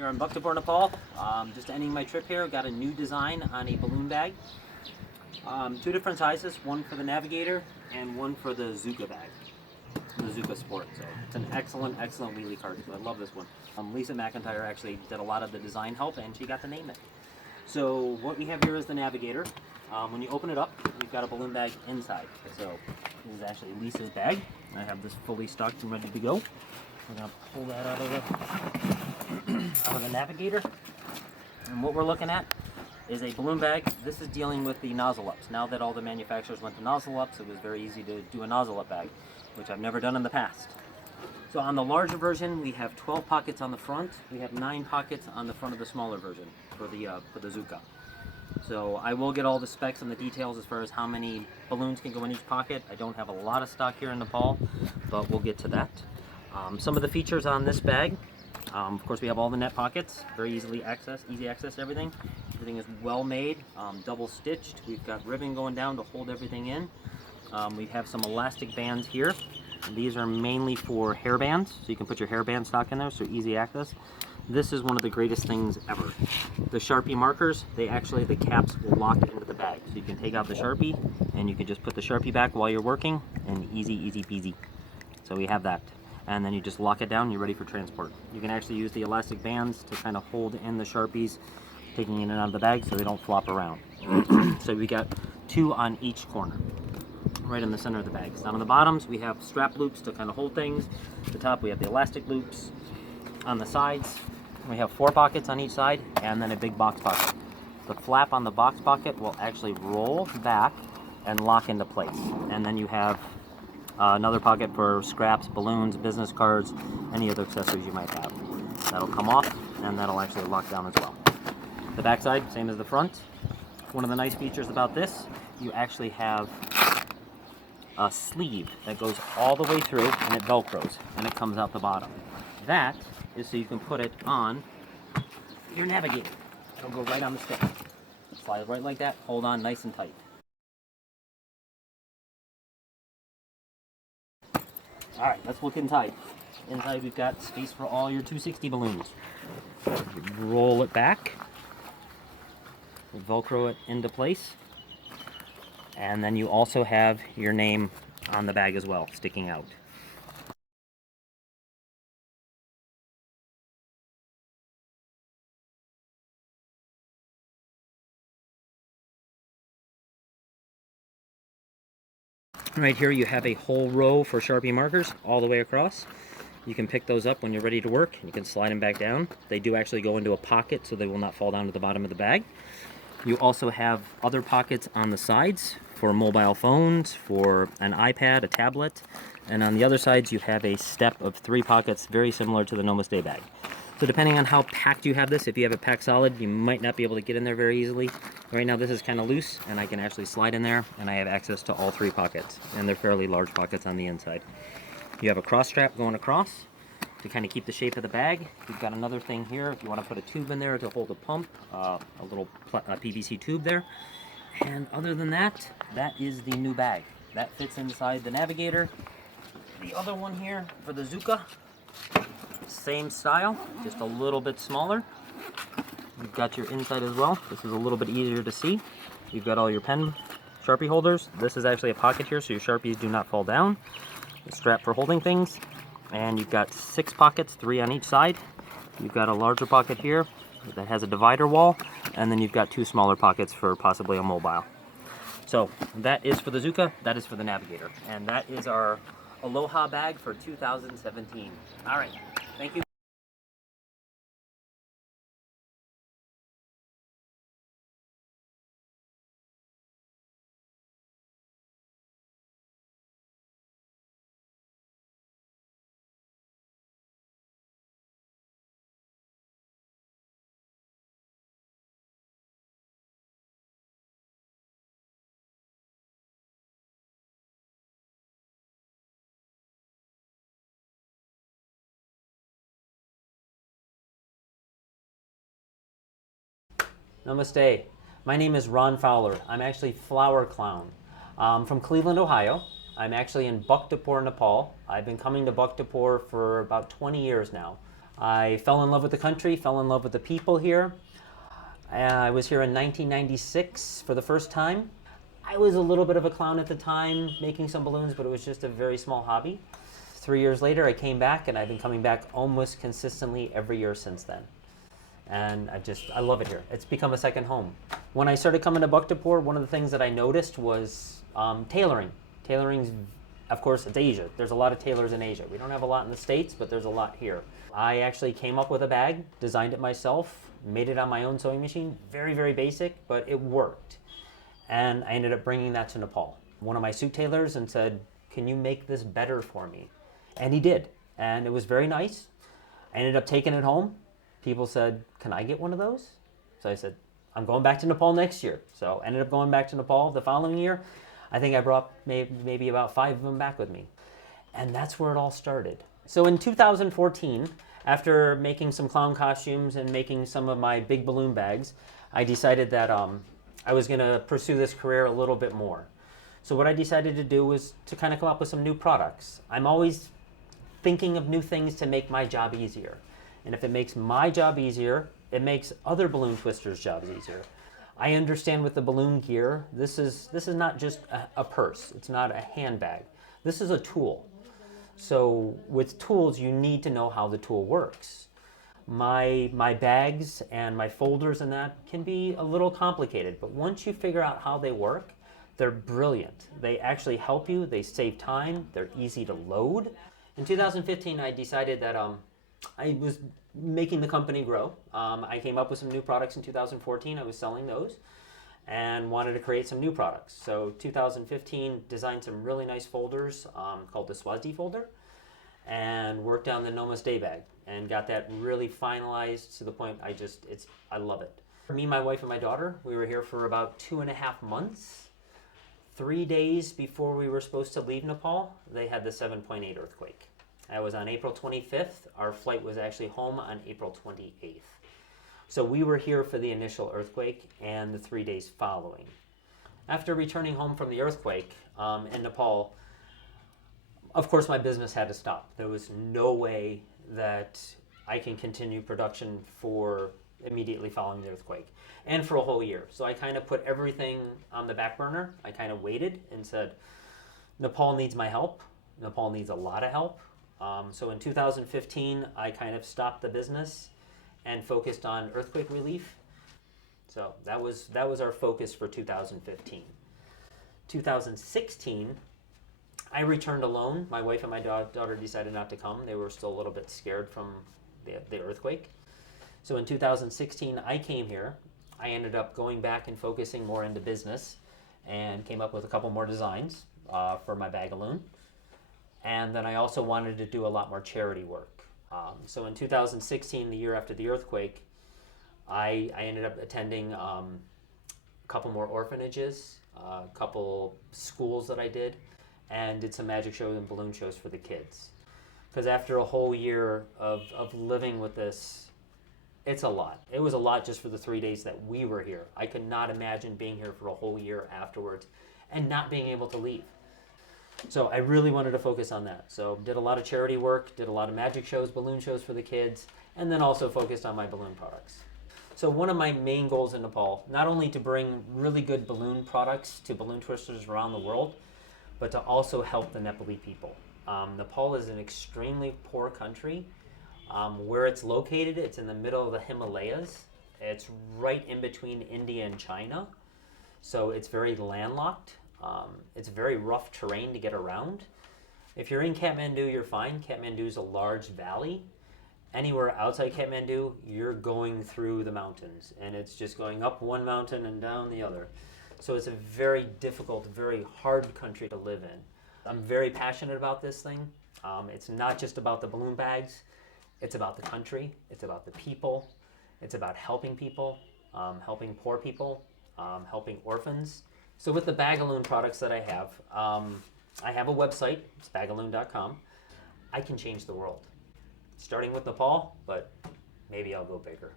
Here in Bhaktapur, Nepal. Just ending my trip here. Got a new design on a balloon bag. Two different sizes, one for the Navigator and one for the Zuka bag, the Zuka Sport. So it's an excellent wheelie cart. So I love this one. Lisa McIntyre actually did a lot of the design help, and she got to name it. So what we have here is the Navigator. When you open it up, you've got a balloon bag inside. So this is actually Lisa's bag. I have this fully stocked and ready to go. We're gonna pull that out of the Navigator. And what we're looking at is a balloon bag. This is dealing with the nozzle ups. Now that all the manufacturers went to nozzle ups, it was very easy to do a nozzle up bag, which I've never done in the past. So on the larger version, we have 12 pockets on the front. We have 9 pockets on the front of the smaller version for the Zuka. So I will get all the specs and the details as far as how many balloons can go in each pocket. I don't have a lot of stock here in Nepal, but we'll get to that. Some of the features on this bag, of course we have all the net pockets, very easy access to everything. Everything is well made, double stitched. We've got ribbon going down to hold everything in. We have some elastic bands here. These are mainly for hair bands, so you can put your hair band stock in there, so easy access. This is one of the greatest things ever. The Sharpie markers, the caps will lock into the bag. So you can take out the Sharpie and you can just put the Sharpie back while you're working, and easy peasy. So we have that. And then you just lock it down and you're ready for transport. You can actually use the elastic bands to kind of hold in the Sharpies, taking in and out of the bag so they don't flop around. So we got 2 on each corner, right in the center of the bag. Down on the bottoms, we have strap loops to kind of hold things. At the top, we have the elastic loops. On the sides, we have 4 pockets on each side, and then a big box pocket. The flap on the box pocket will actually roll back and lock into place. And then you have another pocket for scraps, balloons, business cards, any other accessories you might have. That'll come off, and that'll actually lock down as well. The back side, same as the front. One of the nice features about this, you actually have a sleeve that goes all the way through, and it velcros, and it comes out the bottom. That is so you can put it on your Navigator. It'll go right on the stick. Slide it right like that, hold on nice and tight. Alright, let's look inside. Inside we've got space for all your 260 balloons. Roll it back, Velcro it into place, and then you also have your name on the bag as well, sticking out. Right here you have a whole row for Sharpie markers all the way across. You can pick those up when you're ready to work. You can slide them back down. They do actually go into a pocket, so they will not fall down to the bottom of the bag. You also have other pockets on the sides for mobile phones, for an iPad, a tablet, and on the other sides you have a step of 3 pockets very similar to the Namaste bag. So depending on how packed you have this, if you have it packed solid, you might not be able to get in there very easily. Right now this is kind of loose, and I can actually slide in there, and I have access to all 3 pockets, and they're fairly large pockets on the inside. You have a cross strap going across to kind of keep the shape of the bag. You've got another thing here if you want to put a tube in there to hold a pump, a little PVC tube there. And other than that, that is the new bag. That fits inside the Navigator. The other one here for the Zuka, same style, just a little bit smaller. You've got your inside as well. This is a little bit easier to see. You've got all your pen Sharpie holders. This is actually a pocket here so your Sharpies do not fall down. A strap for holding things. And you've got 6 pockets, 3 on each side. You've got a larger pocket here that has a divider wall, and then you've got 2 smaller pockets for possibly a mobile. So that is for the Zuka, that is for the Navigator, and that is our Aloha bag for 2017. All right, thank you. Namaste. My name is Ron Fowler. I'm actually Flowerclown. From Cleveland, Ohio. I'm actually in Bhaktapur, Nepal. I've been coming to Bhaktapur for about 20 years now. I fell in love with the country, fell in love with the people here. I was here in 1996 for the first time. I was a little bit of a clown at the time, making some balloons, but it was just a very small hobby. 3 years later, I came back, and I've been coming back almost consistently every year since then. And I love it here. It's become a second home. When I started coming to Bhaktapur, one of the things that I noticed was tailoring. Tailoring's, of course, it's Asia. There's a lot of tailors in Asia. We don't have a lot in the States, but there's a lot here. I actually came up with a bag, designed it myself, made it on my own sewing machine. Very, very basic, but it worked. And I ended up bringing that to Nepal. One of my suit tailors and said, "Can you make this better for me?" And he did. And it was very nice. I ended up taking it home. People said, "Can I get one of those?" So I said, "I'm going back to Nepal next year." So I ended up going back to Nepal the following year. I think I brought maybe about 5 of them back with me. And that's where it all started. So in 2014, after making some clown costumes and making some of my big balloon bags, I decided that I was going to pursue this career a little bit more. So what I decided to do was to kind of come up with some new products. I'm always thinking of new things to make my job easier. And if it makes my job easier, it makes other balloon twisters' jobs easier. I understand with the balloon gear, this is not just a purse. It's not a handbag. This is a tool. So with tools, you need to know how the tool works. My bags and my folders and that can be a little complicated, but once you figure out how they work, they're brilliant. They actually help you. They save time. They're easy to load. In 2015, I decided that I was making the company grow. I came up with some new products in 2014. I was selling those and wanted to create some new products. So 2015, designed some really nice folders called the Swazi folder, and worked on the Namaste bag and got that really finalized to the point I love it. Me, my wife, and my daughter, we were here for about 2.5 months. 3 days before we were supposed to leave Nepal, they had the 7.8 earthquake. That was on April 25th. Our flight was actually home on April 28th. So we were here for the initial earthquake and the 3 days following. After returning home from the earthquake in Nepal, of course my business had to stop. There was no way that I can continue production for immediately following the earthquake and for a whole year. So I kind of put everything on the back burner. I kind of waited and said, Nepal needs my help. Nepal needs a lot of help. So in 2015, I kind of stopped the business and focused on earthquake relief. So that was our focus for 2015. 2016, I returned alone. My wife and my daughter decided not to come. They were still a little bit scared from the earthquake. So in 2016, I came here. I ended up going back and focusing more into business and came up with a couple more designs for my bag-a-loon. And then I also wanted to do a lot more charity work. So in 2016, the year after the earthquake, I ended up attending a couple more orphanages, a couple schools that I did, and did some magic shows and balloon shows for the kids. Because after a whole year of living with this, it's a lot. It was a lot just for the 3 days that we were here. I could not imagine being here for a whole year afterwards and not being able to leave. So I really wanted to focus on that. So did a lot of charity work, did a lot of magic shows, balloon shows for the kids, and then also focused on my balloon products. So one of my main goals in Nepal, not only to bring really good balloon products to balloon twisters around the world, but to also help the Nepali people. Nepal is an extremely poor country. Where it's located, it's in the middle of the Himalayas. It's right in between India and China. So it's very landlocked. It's very rough terrain to get around. If you're in Kathmandu, you're fine. Kathmandu is a large valley. Anywhere outside Kathmandu, you're going through the mountains, and it's just going up one mountain and down the other. So it's a very difficult, very hard country to live in. I'm very passionate about this thing. It's not just about the balloon bags. It's about the country. It's about the people. It's about helping people, helping poor people, helping orphans. So with the bag-a-loon products that I have a website. It's bagaloon.com. I can change the world. Starting with Nepal, but maybe I'll go bigger.